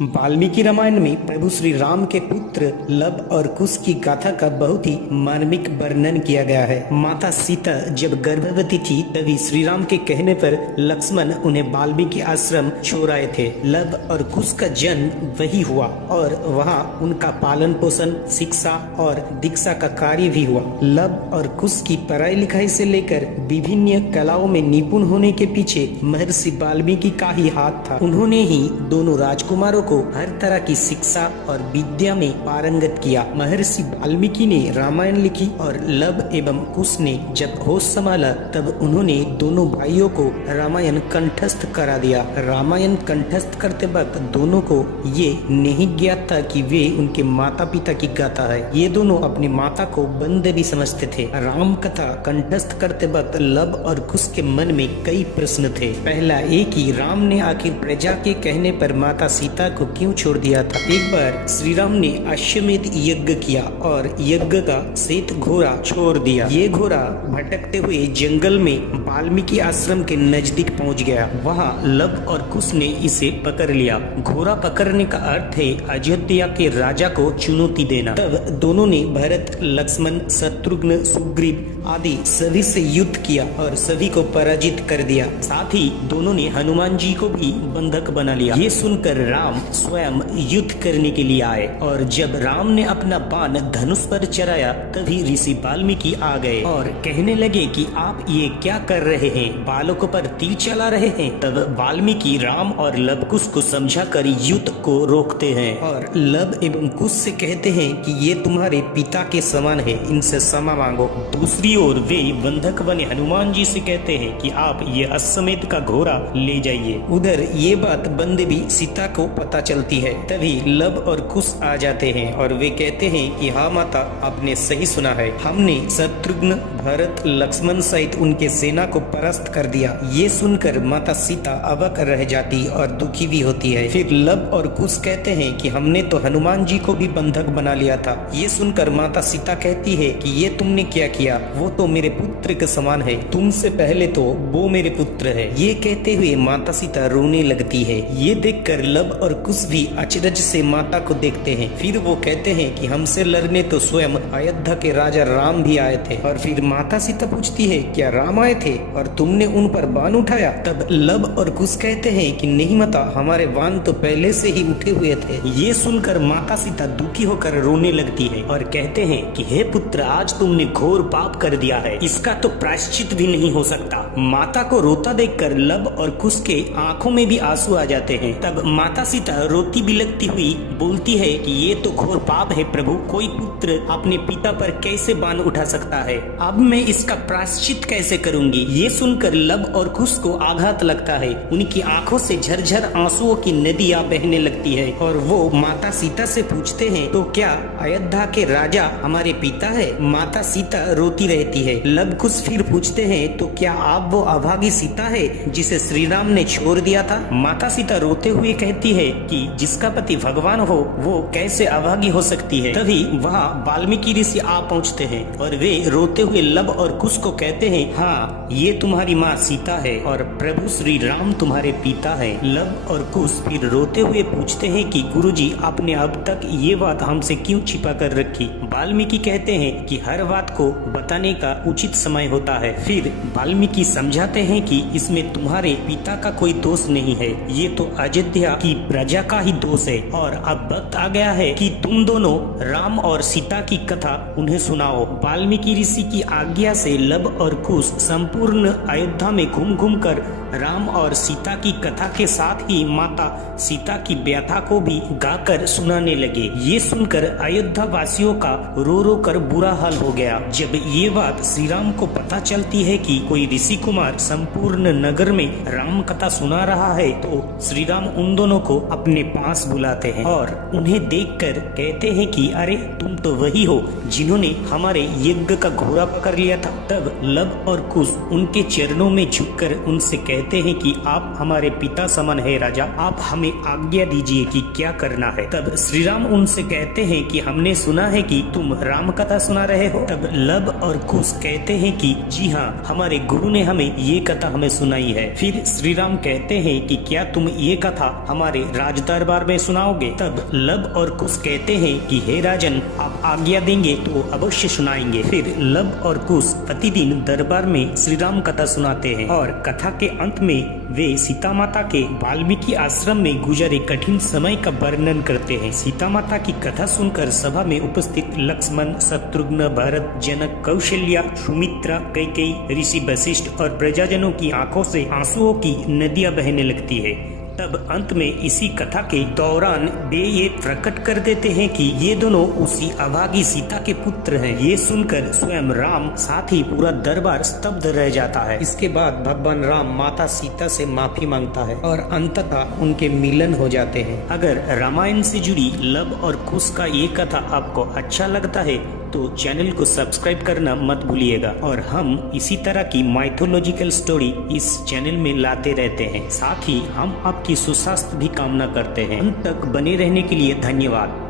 वाल्मीकि रामायण में प्रभु श्री राम के पुत्र लब और कुश की गाथा का बहुत ही मार्मिक वर्णन किया गया है। माता सीता जब गर्भवती थी तभी श्री राम के कहने पर लक्ष्मण उन्हें वाल्मीकि आश्रम छोड़ आए थे। लब और कुश का जन्म वही हुआ और वहाँ उनका पालन पोषण, शिक्षा और दीक्षा का कार्य भी हुआ। लब और कुश की पढ़ाई लिखाई से लेकर विभिन्न कलाओं में निपुण होने के पीछे महर्षि वाल्मीकि का ही हाथ था। उन्होंने ही दोनों राजकुमारों को हर तरह की शिक्षा और विद्या में पारंगत किया। महर्षि वाल्मीकि ने रामायण लिखी और लब एवं कुश ने जब होश संभाला तब उन्होंने दोनों भाइयों को रामायण कंठस्थ करा दिया। रामायण कंठस्थ करते वक्त दोनों को ये नहीं ज्ञात था कि वे उनके माता पिता की गाथा है। ये दोनों अपनी माता को बंद भी समझते थे। राम कथा कंठस्थ करते वक्त लब और कुश के मन में कई प्रश्न थे। पहला एक ही, राम ने आखिर प्रजा के कहने पर माता सीता को क्यों छोड़ दिया था। एक बार श्री राम ने अश्वमेध यज्ञ किया और यज्ञ का श्वेत घोड़ा छोड़ दिया। ये घोड़ा भटकते हुए जंगल में वाल्मीकि आश्रम के नजदीक पहुंच गया। वहां लब और कुश ने इसे पकड़ लिया। घोड़ा पकड़ने का अर्थ है अयोध्या के राजा को चुनौती देना। तब दोनों ने भरत, लक्ष्मण, शत्रुघ्न, सुग्रीव आदि सभी से युद्ध किया और सभी को पराजित कर दिया। साथ ही दोनों ने हनुमान जी को भी बंधक बना लिया। ये सुनकर राम स्वयं युद्ध करने के लिए आए और जब राम ने अपना बाण धनुष पर चढ़ाया तभी ऋषि वाल्मीकि आ गए और कहने लगे कि आप ये क्या कर रहे हैं, बालकों पर तीर चला रहे हैं। तब वाल्मीकि राम और लब कुश को समझाकर युद्ध को रोकते हैं और लब एवं कुश से कहते हैं कि ये तुम्हारे पिता के समान है, इनसे क्षमा मांगो। दूसरी ओर वे बंधक बने हनुमान जी से कहते हैं कि आप ये अश्वमेध का घोड़ा ले जाइए। उधर ये बात बंद भी सीता को पता चलती है। तभी लब और कुश आ जाते हैं और वे कहते हैं कि हाँ माता, आपने सही सुना है, हमने शत्रुघ्न, भरत, लक्ष्मण सहित उनके सेना को परास्त कर दिया। ये सुनकर माता सीता अवाक रह जाती और दुखी भी होती है। फिर लब और कुश कहते हैं कि हमने तो हनुमान जी को भी बंधक बना लिया था। ये सुनकर माता सीता कहती है कि ये तुमने क्या किया, वो तो मेरे पुत्र के समान है, तुमसे पहले तो वो मेरे पुत्र है। ये कहते हुए माता सीता रोने लगती है। ये देखकर लब और कुश भी अचरज से माता को देखते हैं। फिर वो कहते हैं कि हमसे लड़ने तो स्वयं अयोध्या के राजा राम भी आए थे। और फिर माता सीता पूछती है, क्या राम आए थे और तुमने उन पर बाण उठाया। तब लब और कुश कहते हैं कि नहीं माता, हमारे बाण तो पहले से ही उठे हुए थे। ये सुनकर माता सीता दुखी होकर रोने लगती है और कहते हैं कि हे पुत्र, आज तुमने घोर पाप कर दिया है, इसका तो प्रायश्चित भी नहीं हो सकता। माता को रोता देखकर लब और कुश के आंखों में भी आंसू आ जाते हैं। तब माता सीता रोती बिलखती हुई बोलती है कि ये तो घोर पाप है प्रभु, कोई पुत्र अपने पिता पर कैसे बाण उठा सकता है, अब मैं इसका प्रायश्चित कैसे करूंगी। ये सुनकर लब और कुश को आघात लगता है। उनकी आंखों से झरझर आंसुओं की नदियां बहने लगती है और वो माता सीता से पूछते हैं, तो क्या अयोध्या के राजा हमारे पिता है। माता सीता रोती रहती है। लब कुश फिर पूछते हैं, तो क्या आप वो अभागी सीता है जिसे श्री राम ने छोड़ दिया था। माता सीता रोते हुए कहती है कि जिसका पति भगवान हो वो कैसे अभागी हो सकती है। तभी वहाँ वाल्मीकि ऋषि आ पहुँचते हैं और वे रोते हुए लब और कुश को कहते हैं, हाँ ये तुम्हारी माँ सीता है और प्रभु श्री राम तुम्हारे पिता है। लब और कुश फिर रोते हुए पूछते हैं कि गुरुजी, आपने अब तक ये बात हमसे क्यों छिपा कर रखी। वाल्मीकि कहते हैं कि हर बात को बताने का उचित समय होता है। फिर वाल्मीकि समझाते हैं कि इसमें तुम्हारे पिता का कोई दोष नहीं है, ये तो अयोध्या की प्रजा का ही दोष है और अब वक्त आ गया है कि तुम दोनों राम और सीता की कथा उन्हें सुनाओ। वाल्मीकि ऋषि की आज्ञा से लब और कुश संपूर्ण अयोध्या में घूम घूम कर राम और सीता की कथा के साथ ही माता सीता की व्यथा को भी गाकर सुनाने लगे। ये सुनकर अयोध्या वासियों का रो रो कर बुरा हाल हो गया। जब ये बात श्री राम को पता चलती है कि कोई ऋषि कुमार संपूर्ण नगर में राम कथा सुना रहा है तो श्री राम उन दोनों को अपने पास बुलाते हैं और उन्हें देखकर कहते हैं कि अरे तुम तो वही हो जिन्होंने हमारे यज्ञ का घोड़ा पकड़ लिया था। तब लब और कुश उनके चरणों में झुककर उनसे कहते हैं कि आप हमारे पिता समान है राजा, आप हमें आज्ञा दीजिए कि क्या करना है। तब श्री राम उनसे कहते हैं कि हमने सुना है कि तुम राम कथा सुना रहे हो। तब लब और कुश कहते हैं कि जी हाँ, हमारे गुरु ने हमें ये कथा हमें सुनाई है। फिर श्री राम कहते हैं कि क्या तुम ये कथा हमारे राज दरबार में सुनाओगे। तब लब और कुश कहते हैं कि हे राजन, आप आज्ञा देंगे तो अवश्य सुनाएंगे। फिर लब और कुश प्रतिदिन दरबार में श्री राम कथा सुनाते हैं और कथा के अंत में वे सीता माता के वाल्मीकि आश्रम में गुजरे कठिन समय का वर्णन करते हैं। सीता माता की कथा सुनकर सभा में उपस्थित लक्ष्मण, शत्रुघ्न, भरत, जनक, कौशल्या, सुमित्रा, कैकेयी, ऋषि वशिष्ठ और प्रजाजनों की आंखों से आंसुओं की नदियां बहने लगती है। तब अंत में इसी कथा के दौरान वे ये प्रकट कर देते हैं कि ये दोनों उसी अभागी सीता के पुत्र हैं। ये सुनकर स्वयं राम साथ ही पूरा दरबार स्तब्ध रह जाता है। इसके बाद भगवान राम माता सीता से माफी मांगता है और अंततः उनके मिलन हो जाते हैं। अगर रामायण से जुड़ी लब और कुश का ये कथा आपको अच्छा लगता है तो चैनल को सब्सक्राइब करना मत भूलिएगा और हम इसी तरह की माइथोलॉजिकल स्टोरी इस चैनल में लाते रहते हैं। साथ ही हम आपकी सुस्वास्थ्य भी कामना करते हैं। अंत तक बने रहने के लिए धन्यवाद।